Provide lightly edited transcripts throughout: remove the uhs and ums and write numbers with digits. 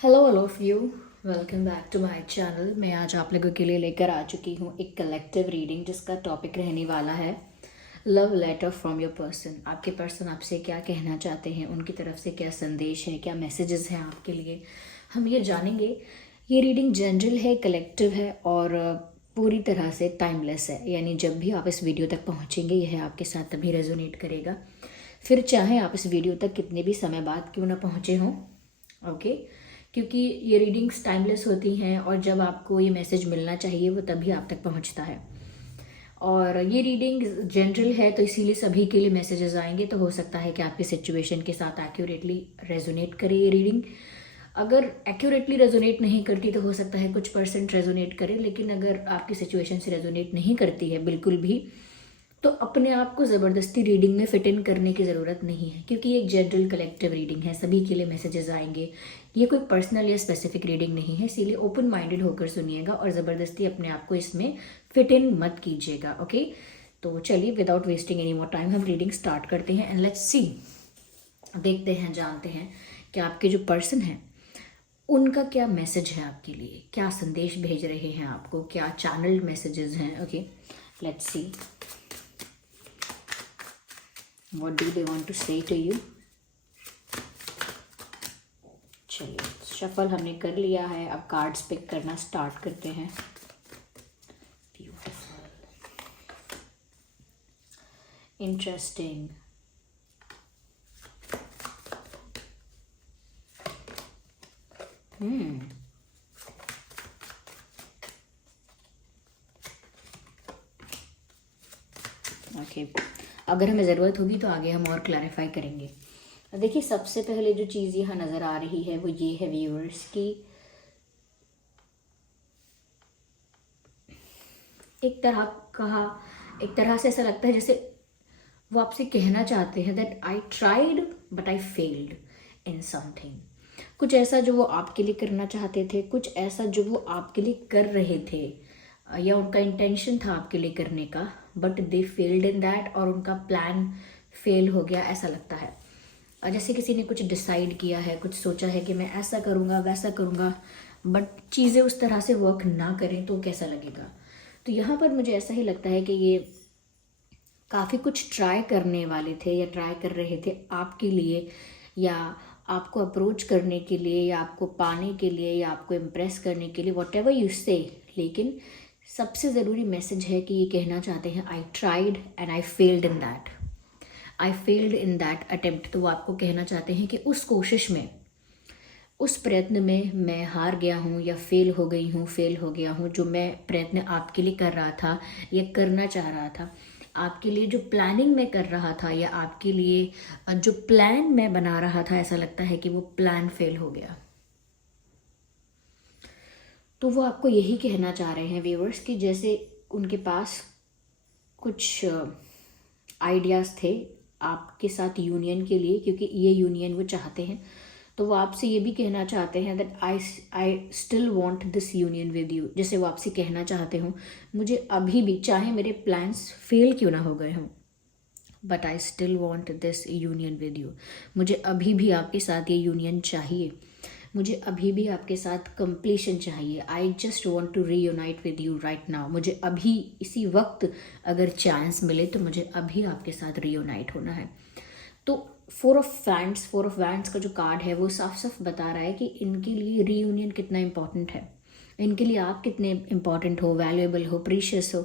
Hello all of you. Welcome back to my channel. मैं आज आप लोगों के लिए लेकर आ चुकी हूँ एक कलेक्टिव रीडिंग जिसका टॉपिक रहने वाला है love letter from your person. आपके पर्सन आपसे क्या कहना चाहते हैं, उनकी तरफ से क्या संदेश है, क्या मैसेजेस हैं आपके लिए, हम ये जानेंगे। ये रीडिंग जनरल है, कलेक्टिव है और पूरी तरह से टाइमलेस है, यानी जब भी आप इस वीडियो तक पहुँचेंगे यह आपके साथ तभी रेजोनेट करेगा, फिर चाहे आप इस वीडियो तक कितने भी समय बाद क्यों ना पहुँचे हों। ओके, क्योंकि ये रीडिंग्स टाइमलेस होती हैं और जब आपको ये मैसेज मिलना चाहिए वो तभी आप तक पहुंचता है। और ये रीडिंग जनरल है तो इसीलिए सभी के लिए मैसेजेस आएंगे, तो हो सकता है कि आपकी सिचुएशन के साथ एक्यूरेटली रेजोनेट करे ये रीडिंग। अगर एक्यूरेटली रेजोनेट नहीं करती तो हो सकता है कुछ परसेंट रेजोनेट करे, लेकिन अगर आपकी सिचुएशन से रेजोनेट नहीं करती है बिल्कुल भी, तो अपने आप को ज़बरदस्ती रीडिंग में फिट इन करने की ज़रूरत नहीं है, क्योंकि ये एक जनरल कलेक्टिव रीडिंग है, सभी के लिए मैसेजेस आएंगे। ये कोई पर्सनल या स्पेसिफिक रीडिंग नहीं है, इसीलिए ओपन माइंडेड होकर सुनिएगा और ज़बरदस्ती अपने आप को इसमें फिट इन मत कीजिएगा। ओके, तो चलिए without wasting any more time हम रीडिंग स्टार्ट करते हैं एंड लेट्स सी, देखते हैं, जानते हैं कि आपके जो पर्सन हैं उनका क्या मैसेज है आपके लिए, क्या संदेश भेज रहे हैं आपको, क्या चैनल्ड मैसेजेस हैं। Okay, let's see what do they want to say to you। चलिए, शफल हमने कर लिया है, अब कार्ड्स पिक करना स्टार्ट करते हैं। ब्यूटीफुल, इंटरेस्टिंग, ओके, अगर हमें ज़रूरत होगी तो आगे हम और क्लैरिफाई करेंगे। देखिए, सबसे पहले जो चीज़ यहाँ नज़र आ रही है वो ये है व्यूअर्स की, एक तरह से ऐसा लगता है जैसे वो आपसे कहना चाहते हैं that I tried but I failed in something. कुछ ऐसा जो वो आपके लिए करना चाहते थे, कुछ ऐसा जो वो आपके लिए कर रहे थे, या उनका इंटेंशन था आपके लिए करने का, but they failed in that, और उनका प्लान फेल हो गया, ऐसा लगता है। जैसे किसी ने कुछ डिसाइड किया है, कुछ सोचा है कि मैं ऐसा करूँगा वैसा करूँगा, बट चीज़ें उस तरह से वर्क ना करें तो कैसा लगेगा। तो यहाँ पर मुझे ऐसा ही लगता है कि ये काफ़ी कुछ ट्राई करने वाले थे या ट्राई कर रहे थे आपके लिए, या आपको अप्रोच करने के लिए, या आपको पाने के लिए, या आपको इम्प्रेस करने के लिए, वॉट एवर यू से। लेकिन सबसे ज़रूरी मैसेज है कि ये कहना चाहते हैं I tried and I failed in that, I failed in that attempt. तो वो आपको कहना चाहते हैं कि उस कोशिश में, उस प्रयत्न में मैं हार गया हूँ या फेल हो गई हूँ, फेल हो गया हूँ। जो मैं प्रयत्न आपके लिए कर रहा था या करना चाह रहा था, आपके लिए जो प्लानिंग मैं कर रहा था, या आपके लिए जो प्लान मैं बना रहा था, ऐसा लगता है कि वो प्लान फेल हो गया। तो वो आपको यही कहना चाह रहे हैं व्यूअर्स कि जैसे उनके पास कुछ आइडियाज़ थे आपके साथ यूनियन के लिए, क्योंकि ये यूनियन वो चाहते हैं, तो वो आपसे ये भी कहना चाहते हैं that I still want this union with you. जैसे वो आपसे कहना चाहते हो, मुझे अभी भी, चाहे मेरे प्लान्स फेल क्यों ना हो गए हों, but I still want this union with you. मुझे अभी भी आपके साथ ये यूनियन चाहिए, मुझे अभी भी आपके साथ कंप्लीशन चाहिए। I just want to reunite with you right now. मुझे अभी इसी वक्त अगर चांस मिले तो मुझे अभी आपके साथ रीयूनाइट होना है। तो फोर ऑफ वैंड्स का जो कार्ड है वो साफ साफ बता रहा है कि इनके लिए रीयूनियन कितना इम्पॉर्टेंट है, इनके लिए आप कितने इम्पॉर्टेंट हो, वैल्यूएबल हो, प्रीशियस हो,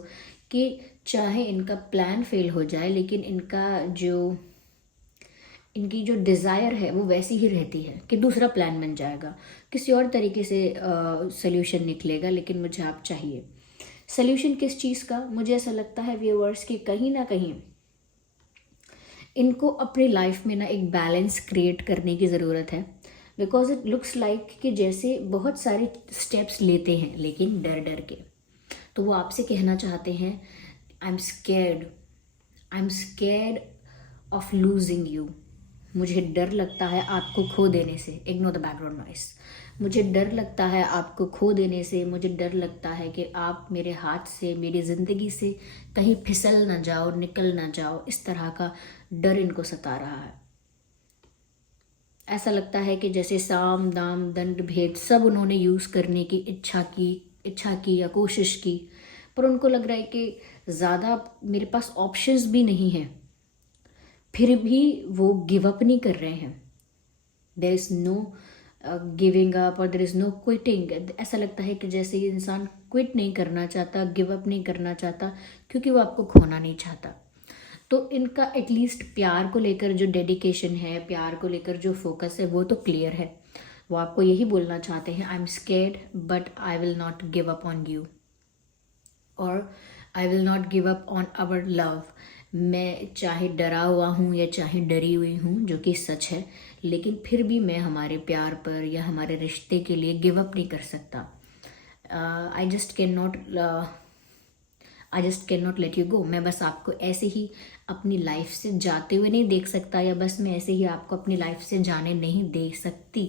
कि चाहे इनका प्लान फेल हो जाए लेकिन इनकी जो डिज़ायर है वो वैसी ही रहती है कि दूसरा प्लान बन जाएगा, किसी और तरीके से सल्यूशन निकलेगा, लेकिन मुझे आप चाहिए। सल्यूशन किस चीज़ का? मुझे ऐसा लगता है व्यूअर्स कि कहीं ना कहीं इनको अपनी लाइफ में ना एक बैलेंस क्रिएट करने की ज़रूरत है, बिकॉज इट लुक्स लाइक कि जैसे बहुत सारे स्टेप्स लेते हैं लेकिन डर डर के। तो वो आपसे कहना चाहते हैं I am scared of losing you. मुझे डर लगता है आपको खो देने से। Ignore the background noise. मुझे डर लगता है आपको खो देने से, मुझे डर लगता है कि आप मेरे हाथ से, मेरी ज़िंदगी से कहीं फिसल ना जाओ, निकल ना जाओ। इस तरह का डर इनको सता रहा है। ऐसा लगता है कि जैसे साम दाम दंड भेद सब उन्होंने यूज़ करने की इच्छा की या कोशिश की, पर उनको लग रहा है कि ज़्यादा मेरे पास ऑप्शंस भी नहीं हैं, फिर भी वो गिव अप नहीं कर रहे हैं। There is know giving up और देर इज़ नो क्विटिंग। ऐसा लगता है कि जैसे ये इंसान क्विट नहीं करना चाहता, गिव अप नहीं करना चाहता, क्योंकि वो आपको खोना नहीं चाहता। तो इनका एटलीस्ट प्यार को लेकर जो डेडिकेशन है, प्यार को लेकर जो फोकस है, वो तो क्लियर है। वो आपको यही बोलना चाहते हैं, I am scared but I will not give up on you, और I will not give up on our love. मैं चाहे डरा हुआ हूँ या चाहे डरी हुई हूँ, जो कि सच है, लेकिन फिर भी मैं हमारे प्यार पर या हमारे रिश्ते के लिए गिव अप नहीं कर सकता। I just can not let you go. मैं बस आपको ऐसे ही अपनी लाइफ से जाते हुए नहीं देख सकता, या बस मैं ऐसे ही आपको अपनी लाइफ से जाने नहीं दे सकती।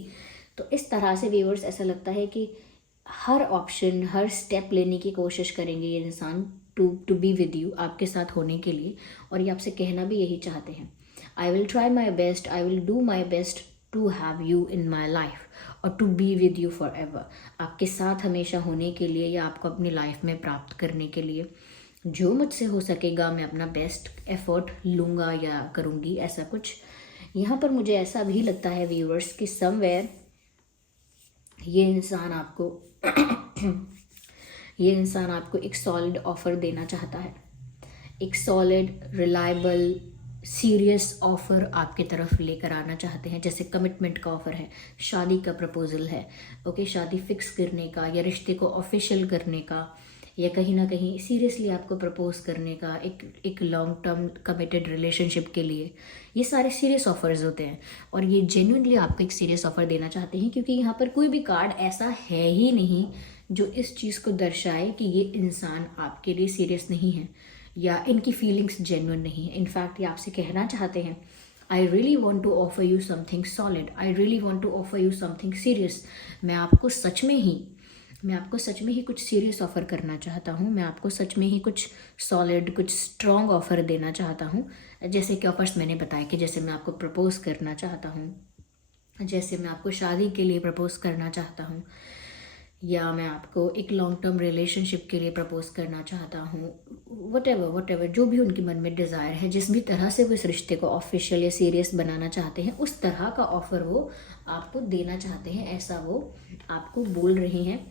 तो इस तरह से व्यूअर्स ऐसा लगता है कि हर ऑप्शन, हर स्टेप लेने की कोशिश करेंगे ये इंसान टू बी विद यू, आपके साथ होने के लिए। और ये आपसे कहना भी यही चाहते हैं, I will try my best, I will do my best to have you in my life और to be with you forever. आपके साथ हमेशा होने के लिए या आपको अपनी लाइफ में प्राप्त करने के लिए जो मुझसे हो सकेगा मैं अपना बेस्ट एफर्ट लूँगा या करूँगी, ऐसा कुछ। यहाँ पर मुझे ऐसा भी लगता है व्यूअर्स कि समवेयर ये इंसान आपको एक सॉलिड ऑफर देना चाहता है, एक सॉलिड रिलायबल सीरियस ऑफर आपके तरफ लेकर आना चाहते हैं। जैसे कमिटमेंट का ऑफर है, शादी का प्रपोजल है, ओके, शादी फिक्स करने का या रिश्ते को ऑफिशियल करने का, या कहीं ना कहीं सीरियसली आपको प्रपोज करने का, एक लॉन्ग टर्म कमिटेड रिलेशनशिप के लिए। ये सारे सीरियस ऑफर्स होते हैं और ये जेन्युइनली आपको एक सीरियस ऑफर देना चाहते हैं, क्योंकि यहाँ पर कोई भी कार्ड ऐसा है ही नहीं जो इस चीज़ को दर्शाए कि ये इंसान आपके लिए सीरियस नहीं है या इनकी फीलिंग्स जेन्युइन नहीं है। इनफैक्ट ये आपसे कहना चाहते हैं, I really want to offer you something solid, I really want to offer you something serious. मैं आपको सच में ही कुछ सीरियस ऑफर करना चाहता हूँ, मैं आपको सच में ही कुछ सॉलिड, कुछ स्ट्रॉन्ग ऑफर देना चाहता हूँ। जैसे कि ऑफर्स मैंने बताया कि जैसे मैं आपको प्रपोज करना चाहता हूँ, जैसे मैं आपको शादी के लिए प्रपोज करना चाहता हूँ, या मैं आपको एक लॉन्ग टर्म रिलेशनशिप के लिए प्रपोज करना चाहता हूँ। वट एवर जो भी उनके मन में डिज़ायर है, जिस भी तरह से वो इस रिश्ते को ऑफिशियल या सीरियस बनाना चाहते हैं, उस तरह का ऑफर वो आपको देना चाहते हैं, ऐसा वो आपको बोल रही हैं।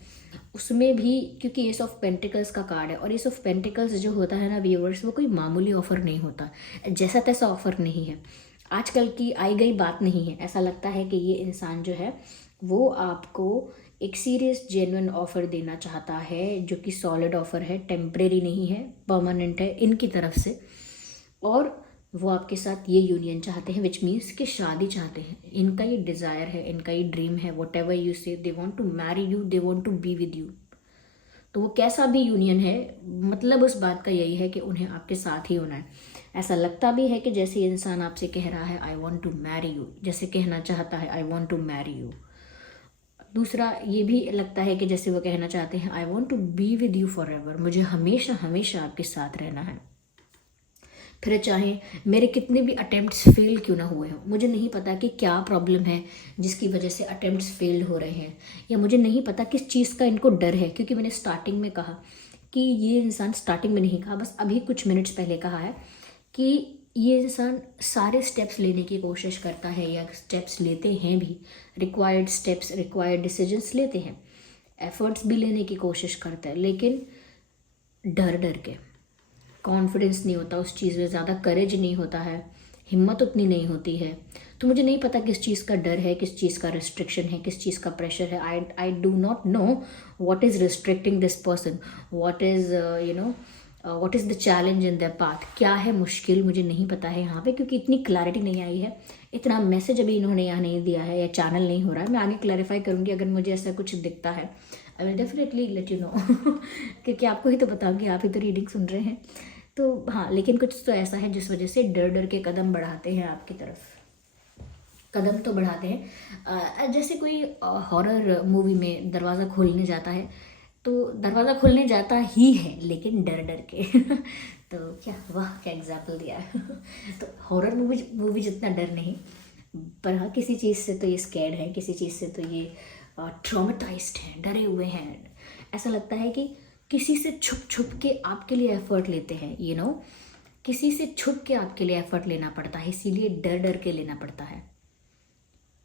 उसमें भी क्योंकि एस ऑफ पेंटिकल्स का कार्ड है, और एस ऑफ पेंटिकल्स जो होता है ना व्यूअर्स, वो कोई मामूली ऑफर नहीं होता, जैसा तैसा ऑफर नहीं है, आजकल की आई गई बात नहीं है। ऐसा लगता है कि ये इंसान जो है वो आपको एक सीरियस जेन्युइन ऑफर देना चाहता है, जो कि सॉलिड ऑफर है, टेम्परेरी नहीं है, परमानेंट है इनकी तरफ से। और वो आपके साथ ये यूनियन चाहते हैं, विच मीन्स कि शादी चाहते हैं। इनका ये डिज़ायर है, इनका ये ड्रीम है, what ever you say, they want to marry you, they want to be with you. तो वो कैसा भी यूनियन है, मतलब उस बात का यही है कि उन्हें आपके साथ ही होना है। ऐसा लगता भी है कि जैसे ये इंसान आपसे कह रहा है I want to marry you, जैसे कहना चाहता है I want to marry you. दूसरा ये भी लगता है कि जैसे वो कहना चाहते हैं I want to be with you forever, मुझे हमेशा हमेशा आपके साथ रहना है। फिर चाहे मेरे कितने भी अटेम्प्ट्स फेल क्यों ना हुए हों, मुझे नहीं पता कि क्या प्रॉब्लम है जिसकी वजह से अटेम्प्ट्स फेल हो रहे हैं, या मुझे नहीं पता किस चीज़ का इनको डर है। क्योंकि मैंने स्टार्टिंग में कहा कि ये इंसान, स्टार्टिंग में नहीं कहा, बस अभी कुछ मिनट्स पहले कहा है कि ये इंसान सारे स्टेप्स लेने की कोशिश करता है या स्टेप्स लेते हैं भी, रिक्वायर्ड स्टेप्स, रिक्वायर्ड डिसीजंस लेते हैं, एफर्ट्स भी लेने की कोशिश करता है, लेकिन डर डर के, कॉन्फिडेंस नहीं होता उस चीज़ में, ज़्यादा करेज नहीं होता है, हिम्मत उतनी नहीं होती है। तो मुझे नहीं पता किस चीज़ का डर है, किस चीज़ का रिस्ट्रिक्शन है, किस चीज़ का प्रेशर है। I do not know what is restricting this person, what is what is the challenge in the path. क्या है मुश्किल, मुझे नहीं पता है यहाँ पे, क्योंकि इतनी क्लैरिटी नहीं आई है, इतना मैसेज अभी इन्होंने यहाँ नहीं दिया है, या चैनल नहीं हो रहा है। मैं आगे क्लैरिफाई करूँगी अगर मुझे ऐसा कुछ दिखता है, I will definitely let you know क्योंकि आपको ही तो बताऊँगी, आप ही तो रीडिंग सुन रहे हैं। तो हाँ, लेकिन कुछ तो ऐसा है जिस वजह से डर डर के कदम बढ़ाते हैं आपकी तरफ, कदम तो बढ़ाते हैं। जैसे कोई हॉरर मूवी में दरवाज़ा खोलने जाता है, तो दरवाज़ा खोलने जाता ही है लेकिन डर डर के तो क्या, वाह क्या एग्जाम्पल दिया है तो हॉरर मूवी जितना डर नहीं, पर हाँ, किसी चीज़ से तो ये स्कैर्ड है, किसी चीज़ से तो ये ट्रॉमेटाइज्ड हैं, डरे हुए हैं। ऐसा लगता है कि किसी से छुप छुप के आपके लिए एफर्ट लेते हैं, किसी से छुप के आपके लिए एफर्ट लेना पड़ता है, इसीलिए डर डर के लेना पड़ता है।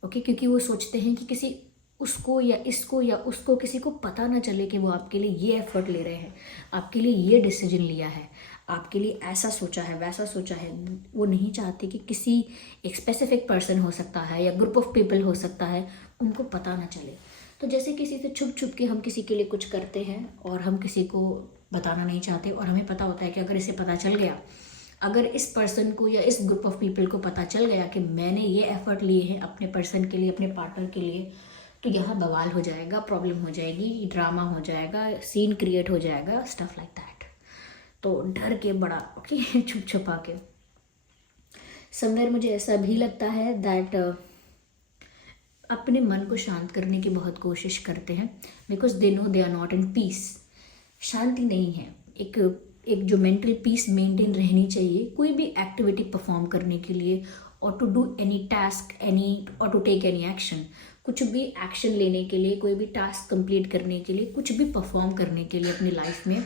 ओके, क्योंकि वो सोचते हैं कि किसी उसको या इसको या उसको किसी को पता ना चले कि वो आपके लिए ये एफर्ट ले रहे हैं, आपके लिए ये डिसीजन लिया है, आपके लिए ऐसा सोचा है, वैसा सोचा है। वो नहीं चाहते कि किसी एक स्पेसिफिक पर्सन हो सकता है या ग्रुप ऑफ पीपल हो सकता है, उनको पता ना चले। तो जैसे किसी से छुप छुप के हम किसी के लिए कुछ करते हैं और हम किसी को बताना नहीं चाहते, और हमें पता होता है कि अगर इसे पता चल गया, अगर इस पर्सन को या इस ग्रुप ऑफ पीपल को पता चल गया कि मैंने ये एफर्ट लिए हैं अपने पर्सन के लिए, अपने पार्टनर के लिए, तो यहाँ बवाल हो जाएगा, प्रॉब्लम हो जाएगी, ड्रामा हो जाएगा, सीन क्रिएट हो जाएगा, स्टफ लाइक दैट। तो डर के बड़ा ओके छुप छुपा के समवेयर मुझे ऐसा भी लगता है दैट अपने मन को शांत करने की बहुत कोशिश करते हैं, because they know they are not in peace. शांति नहीं है, एक जो मेंटल पीस मेंटेन रहनी चाहिए कोई भी एक्टिविटी परफॉर्म करने के लिए, और टू डू एनी टास्क और टू टेक एनी एक्शन, कुछ भी एक्शन लेने के लिए, कोई भी टास्क कंप्लीट करने के लिए, कुछ भी परफॉर्म करने के लिए अपनी लाइफ में,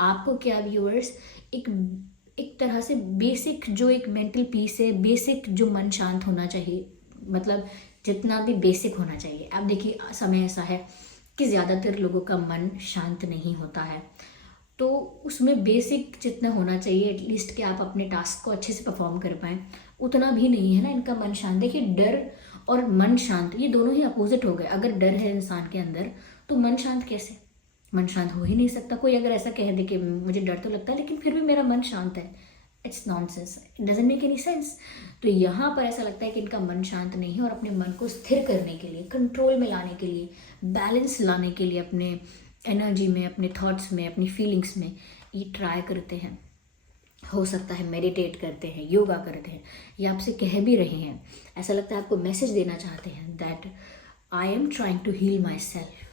आपको क्या व्यूअर्स एक तरह से बेसिक जो एक मेंटल पीस है, बेसिक जो मन शांत होना चाहिए, मतलब जितना भी बेसिक होना चाहिए। अब देखिए, समय ऐसा है कि ज़्यादातर लोगों का मन शांत नहीं होता है, तो उसमें बेसिक जितना होना चाहिए एटलीस्ट कि आप अपने टास्क को अच्छे से परफॉर्म कर पाएँ, उतना भी नहीं है ना इनका मन शांत। देखिए, डर और मन शांत ये दोनों ही अपोजिट हो गए। अगर डर है इंसान के अंदर तो मन शांत कैसे? मन शांत हो ही नहीं सकता। कोई अगर ऐसा कह दे कि मुझे डर तो लगता है लेकिन फिर भी मेरा मन शांत है, it's nonsense, it doesn't make any sense. तो यहाँ पर ऐसा लगता है कि इनका मन शांत नहीं है, और अपने मन को स्थिर करने के लिए, कंट्रोल में लाने के लिए, बैलेंस लाने के लिए अपने एनर्जी में, अपने थॉट्स में, अपनी फीलिंग्स में ये ट्राई करते हैं। हो सकता है मेडिटेट करते हैं, योगा करते हैं, या आपसे कह भी रहे हैं, ऐसा लगता है आपको मैसेज देना चाहते हैं that I am trying to heal my self,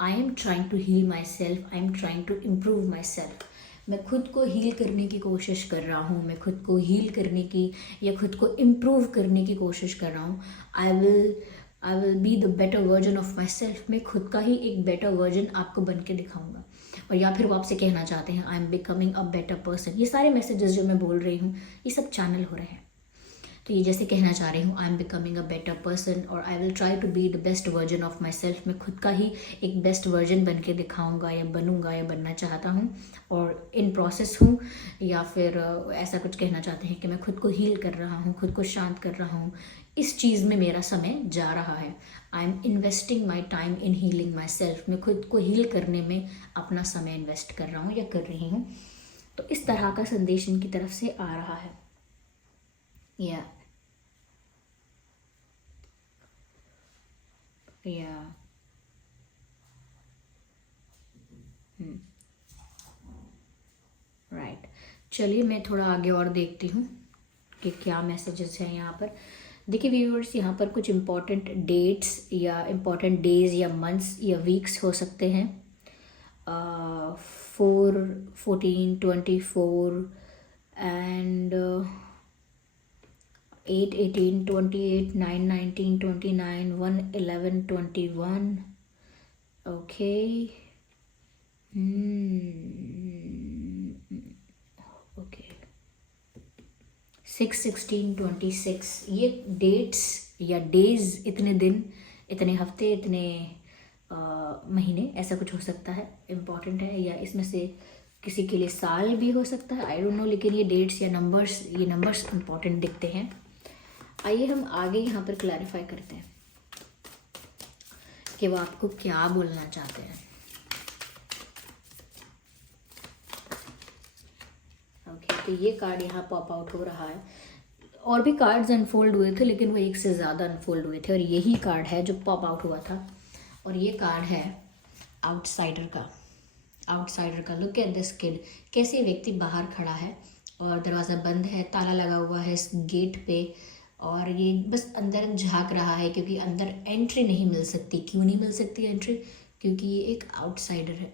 I am trying to heal my self, I am trying to improve my self. मैं खुद को हील करने की कोशिश कर रहा हूँ, मैं खुद को हील करने की या खुद को इम्प्रूव करने की कोशिश कर रहा हूँ। I will be the better version of myself. मैं खुद का ही एक बेटर वर्जन आपको बन के दिखाऊंगा। और या फिर वो आपसे कहना चाहते हैं I am becoming a better person. ये सारे मैसेजेस जो मैं बोल रही हूँ ये सब चैनल हो रहे हैं। तो ये जैसे कहना चाह रही हूँ I am becoming a better person, और I will try to be the best version of myself. मैं खुद का ही एक बेस्ट वर्जन बन के दिखाऊँगा या बनूंगा या बनना चाहता हूँ और इन प्रोसेस हूँ। या फिर ऐसा कुछ कहना चाहते हैं कि मैं खुद को हील कर रहा हूँ, खुद को शांत कर रहा हूँ, इस चीज़ में मेरा समय जा रहा है। I am investing my time in healing my self. मैं खुद को हील करने में अपना समय इन्वेस्ट कर रहा हूँ या कर रही हूँ। तो इस तरह का संदेश इनकी तरफ से आ रहा है। या राइट, चलिए मैं थोड़ा आगे और देखती हूँ कि क्या मैसेजेस हैं यहाँ पर। देखिए व्यूअर्स, यहाँ पर कुछ इम्पॉर्टेंट डेट्स या इम्पॉर्टेंट डेज या मंथ्स या वीक्स हो सकते हैं। 4, 14, 24 एंड 8, 18, 28, 9, 19, 29, 1, 11, 21। Okay, okay, 6, 16, 26। ये डेट्स या डेज, इतने दिन, इतने हफ्ते, इतने महीने, ऐसा कुछ हो सकता है, इम्पॉर्टेंट है। या इसमें से किसी के लिए साल भी हो सकता है, आई डोंट नो, लेकिन ये डेट्स या नंबर्स, ये नंबर्स इम्पॉर्टेंट दिखते हैं। आइए हम आगे यहाँ पर क्लैरिफाई करते हैं कि वो आपको क्या बोलना चाहते हैं। ओके, तो ये कार्ड यहाँ पॉप आउट हो रहा है। और भी कार्ड्स अनफोल्ड हुए थे लेकिन वो एक से ज़्यादा अनफोल्ड हुए थे, और यही कार्ड है जो पॉप आउट हुआ था। और ये कार्ड है आउटसाइडर का। आउटसाइडर का, लुक एट दिस किड। कैसे व्यक्ति बाहर खड़ा है और दरवाज़ा बंद है, ताला लगा हुआ है इस गेट पे, और ये बस अंदर झांक रहा है क्योंकि अंदर एंट्री नहीं मिल सकती। क्यों नहीं मिल सकती एंट्री? क्योंकि ये एक आउटसाइडर है।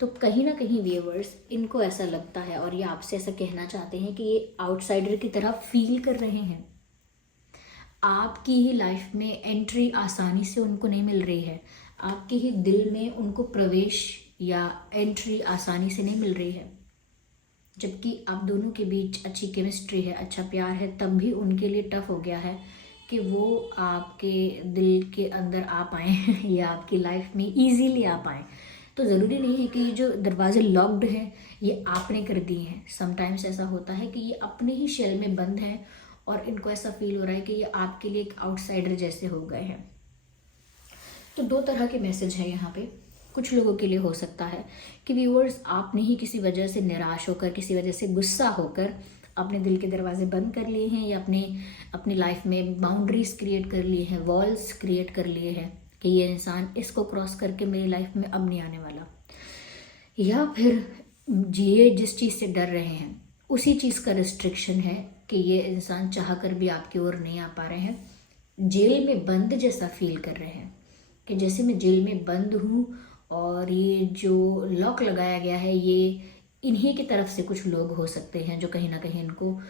तो कहीं ना कहीं व्यूअर्स, इनको ऐसा लगता है और ये आपसे ऐसा कहना चाहते हैं कि ये आउटसाइडर की तरह फील कर रहे हैं। आपकी ही लाइफ में एंट्री आसानी से उनको नहीं मिल रही है, आपके ही दिल में उनको प्रवेश या एंट्री आसानी से नहीं मिल रही है, जबकि आप दोनों के बीच अच्छी केमिस्ट्री है, अच्छा प्यार है, तब भी उनके लिए टफ हो गया है कि वो आपके दिल के अंदर आ पाएँ या आपकी लाइफ में इजीली आ पाएँ। तो ज़रूरी नहीं है कि ये जो दरवाजे लॉक्ड हैं ये आपने कर दिए हैं। समटाइम्स ऐसा होता है कि ये अपने ही शेल में बंद हैं और इनको ऐसा फील हो रहा है कि ये आपके लिए एक आउटसाइडर जैसे हो गए हैं। तो दो तरह के मैसेज हैं यहाँ पे। कुछ लोगों के लिए हो सकता है कि व्यूअर्स आपने ही किसी वजह से निराश होकर, किसी वजह से गुस्सा होकर अपने दिल के दरवाजे बंद कर लिए हैं, या अपनी लाइफ में बाउंड्रीज क्रिएट कर लिए हैं, वॉल्स क्रिएट कर लिए हैं कि ये इंसान इसको क्रॉस करके मेरी लाइफ में अब नहीं आने वाला। या फिर ये जिस चीज़ से डर रहे हैं उसी चीज़ का रिस्ट्रिक्शन है कि ये इंसान चाह कर भी आपकी ओर नहीं आ पा रहे हैं, जेल में बंद जैसा फील कर रहे हैं कि जैसे मैं जेल में बंद हूँ और ये जो लॉक लगाया गया है ये इन्हीं की तरफ से कुछ लोग हो सकते हैं जो कहीं ना कहीं इनको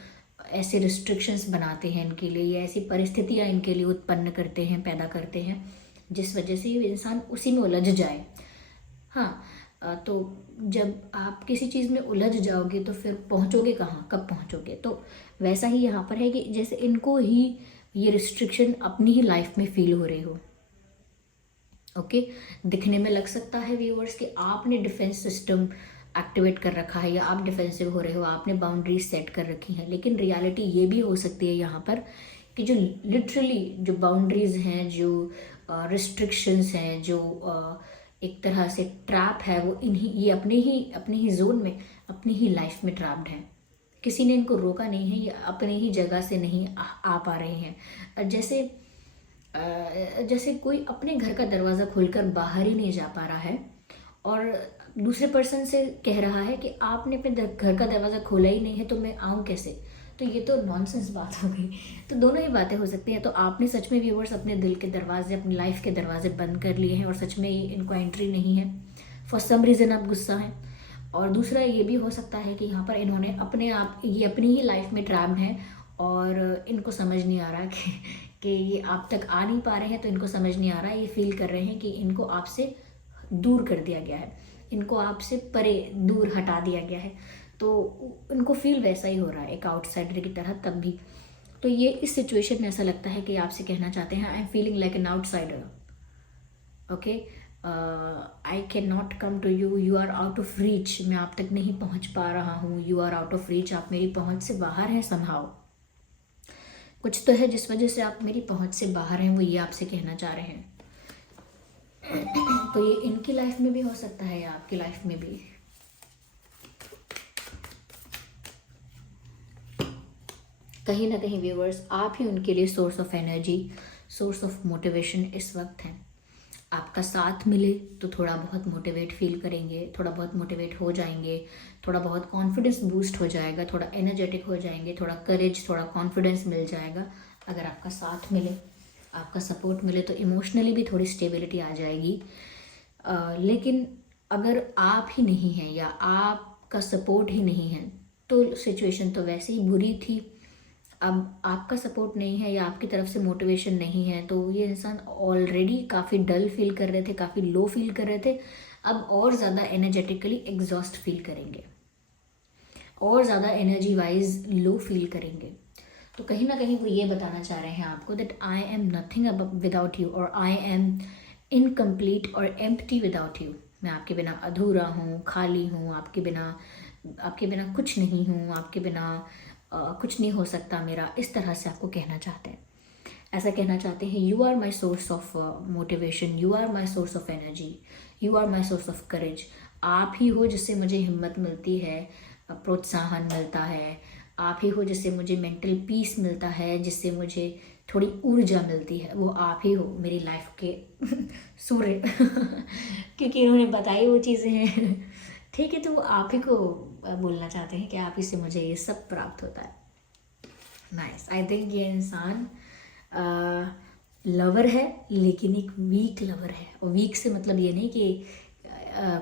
ऐसे रिस्ट्रिक्शंस बनाते हैं इनके लिए, या ऐसी परिस्थितियाँ इनके लिए उत्पन्न करते हैं, पैदा करते हैं, जिस वजह से ये इंसान उसी में उलझ जाए। हाँ, तो जब आप किसी चीज़ में उलझ जाओगे तो फिर पहुँचोगे कहाँ, कब पहुँचोगे? तो वैसा ही यहाँ पर है कि जैसे इनको ही ये रिस्ट्रिक्शन अपनी ही लाइफ में फील हो रही हो। ओके, दिखने में लग सकता है व्यूअर्स कि आपने डिफेंस सिस्टम एक्टिवेट कर रखा है या आप डिफेंसिव हो रहे हो, आपने बाउंड्रीज सेट कर रखी हैं, लेकिन रियलिटी ये भी हो सकती है यहाँ पर कि जो लिटरली जो बाउंड्रीज हैं, जो रिस्ट्रिक्शंस हैं, जो एक तरह से ट्रैप है, वो ये अपने ही जोन में, अपनी ही लाइफ में ट्रैप्ड है। किसी ने इनको रोका नहीं है, ये अपने ही जगह से नहीं आ पा रहे हैं। जैसे कोई अपने घर का दरवाज़ा खोलकर बाहर ही नहीं जा पा रहा है और दूसरे पर्सन से कह रहा है कि आपने अपने घर का दरवाज़ा खोला ही नहीं है तो मैं आऊँ कैसे? तो ये तो नॉनसेंस बात हो गई। तो दोनों ही बातें हो सकती हैं। तो आपने सच में व्यूअर्स अपने दिल के दरवाजे, अपनी लाइफ के दरवाजे बंद कर लिए हैं और सच में इनको एंट्री नहीं है, फॉर सम रीज़न आप गुस्सा हैं। और दूसरा ये भी हो सकता है कि यहाँ पर इन्होंने ये अपनी ही लाइफ में ट्रैप्ड हैं और इनको समझ नहीं आ रहा कि ये आप तक आ नहीं पा रहे हैं, तो इनको समझ नहीं आ रहा, ये फील कर रहे हैं कि इनको आपसे दूर कर दिया गया है, इनको आपसे परे दूर हटा दिया गया है। तो उनको फील वैसा ही हो रहा है, एक आउटसाइडर की तरह तब भी। तो ये इस सिचुएशन में ऐसा लगता है कि आपसे कहना चाहते हैं, I am feeling like an outsider, okay, I can not come to you, you are out of reach, मैं आप तक नहीं पहुंच पा रहा हूँ, you are out of reach, आप मेरी पहुंच से बाहर हैं समहाउ। कुछ तो है जिस वजह से आप मेरी पहुंच से बाहर हैं, वो ये आपसे कहना चाह रहे हैं। तो ये इनकी लाइफ में भी हो सकता है या आपकी लाइफ में भी। कहीं ना कहीं व्यूअर्स आप ही उनके लिए source of energy, source of motivation इस वक्त हैं। आपका साथ मिले तो थोड़ा बहुत मोटिवेट फील करेंगे, थोड़ा बहुत मोटिवेट हो जाएंगे, थोड़ा बहुत कॉन्फिडेंस बूस्ट हो जाएगा, थोड़ा एनर्जेटिक हो जाएंगे, थोड़ा करेज, थोड़ा कॉन्फिडेंस मिल जाएगा। अगर आपका साथ मिले, आपका सपोर्ट मिले तो इमोशनली भी थोड़ी स्टेबिलिटी आ जाएगी। लेकिन अगर आप ही नहीं हैं या आपका सपोर्ट ही नहीं है तो सिचुएशन तो वैसे ही बुरी थी। अब आपका सपोर्ट नहीं है या आपकी तरफ से मोटिवेशन नहीं है तो ये इंसान ऑलरेडी काफ़ी डल फील कर रहे थे, काफ़ी लो फील कर रहे थे, अब और ज़्यादा एनर्जेटिकली एग्जॉस्ट फील करेंगे, और ज़्यादा एनर्जी वाइज लो फील करेंगे। तो कहीं ना कहीं वो ये बताना चाह रहे हैं आपको that I am nothing without you, और आई एम इनकम्प्लीट और एम्प्टी विदाउट यू। मैं आपके बिना अधूरा हूँ, खाली हूँ, आपके बिना कुछ नहीं हूँ, आपके बिना कुछ नहीं हो सकता मेरा, इस तरह से आपको कहना चाहते हैं। ऐसा कहना चाहते हैं, you are my source of motivation, you are my source of energy, you are my source of courage. आप ही हो जिससे मुझे हिम्मत मिलती है, प्रोत्साहन मिलता है, आप ही हो जिससे मुझे मेंटल पीस मिलता है, जिससे मुझे थोड़ी ऊर्जा मिलती है, वो आप ही हो मेरी लाइफ के सूर्य क्योंकि इन्होंने बताई वो चीज़ें हैं ठीक है, तो वो आप ही को बोलना चाहते हैं कि आप ही से मुझे ये सब प्राप्त होता है। नाइस, आई थिंक ये इंसान लवर है लेकिन एक वीक लवर है। और वीक से मतलब ये नहीं कि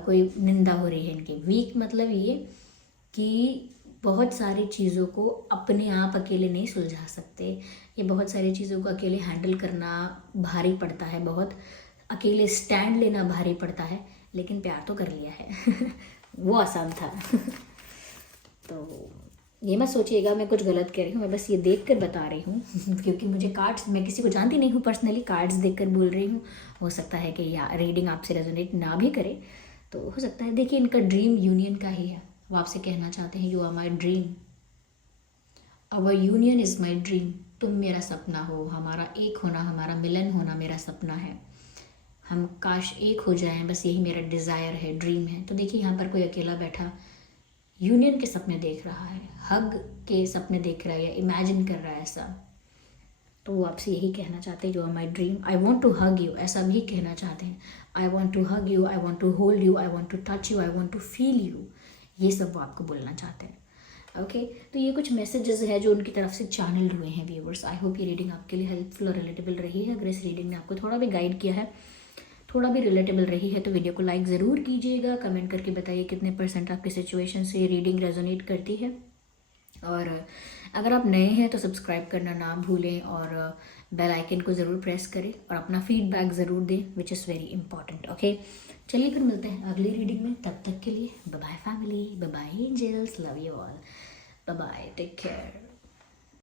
कोई निंदा हो रही है इनकी, वीक मतलब ये कि बहुत सारी चीज़ों को अपने आप अकेले नहीं सुलझा सकते, ये बहुत सारी चीज़ों को अकेले हैंडल करना भारी पड़ता है, बहुत अकेले स्टैंड लेना भारी पड़ता है, लेकिन प्यार तो कर लिया है वो आसान था तो ये मत सोचिएगा मैं कुछ गलत कह रही हूँ, मैं बस ये देख कर बता रही हूँ क्योंकि मुझे कार्ड्स, मैं किसी को जानती नहीं हूँ पर्सनली, कार्ड्स देख कर बोल रही हूँ। हो सकता है कि या रीडिंग आपसे रेजोनेट ना भी करे, तो हो सकता है, देखिए इनका ड्रीम यूनियन का ही है। वो आपसे कहना चाहते हैं you are my dream, our union is my dream. तुम मेरा सपना हो, हमारा एक होना, हमारा मिलन होना मेरा सपना है। हम काश एक हो जाएं, बस यही मेरा डिज़ायर है, ड्रीम है। तो देखिए यहाँ पर कोई अकेला बैठा यूनियन के सपने देख रहा है, हग के सपने देख रहा है या इमेजिन कर रहा है ऐसा। तो वो आपसे यही कहना चाहते हैं, जो are my dream, I want to hug you, ऐसा भी कहना चाहते हैं। I want to hug you, I want to hold you, I want to touch you, I want to feel you, ये सब वो आपको बोलना चाहते हैं। ओके तो ये कुछ मैसेजेस है जो उनकी तरफ से चैनल्ड हुए हैं व्यूवर्स। आई होप ये रीडिंग आपके लिए हेल्पफुल और रिलेटेबल रही है। अगर इस रीडिंग ने आपको थोड़ा भी गाइड किया है, थोड़ा भी रिलेटेबल रही है, तो वीडियो को लाइक ज़रूर कीजिएगा। कमेंट करके बताइए कितने % आपकी सिचुएशन से ये रीडिंग रेजोनेट करती है। और अगर आप नए हैं तो सब्सक्राइब करना ना भूलें और बेल आइकन को ज़रूर प्रेस करें और अपना फीडबैक ज़रूर दें, which is very important. Okay चलिए फिर मिलते हैं अगली रीडिंग में, तब तक के लिए bye bye family, bye bye angels, love you all, bye bye, take care.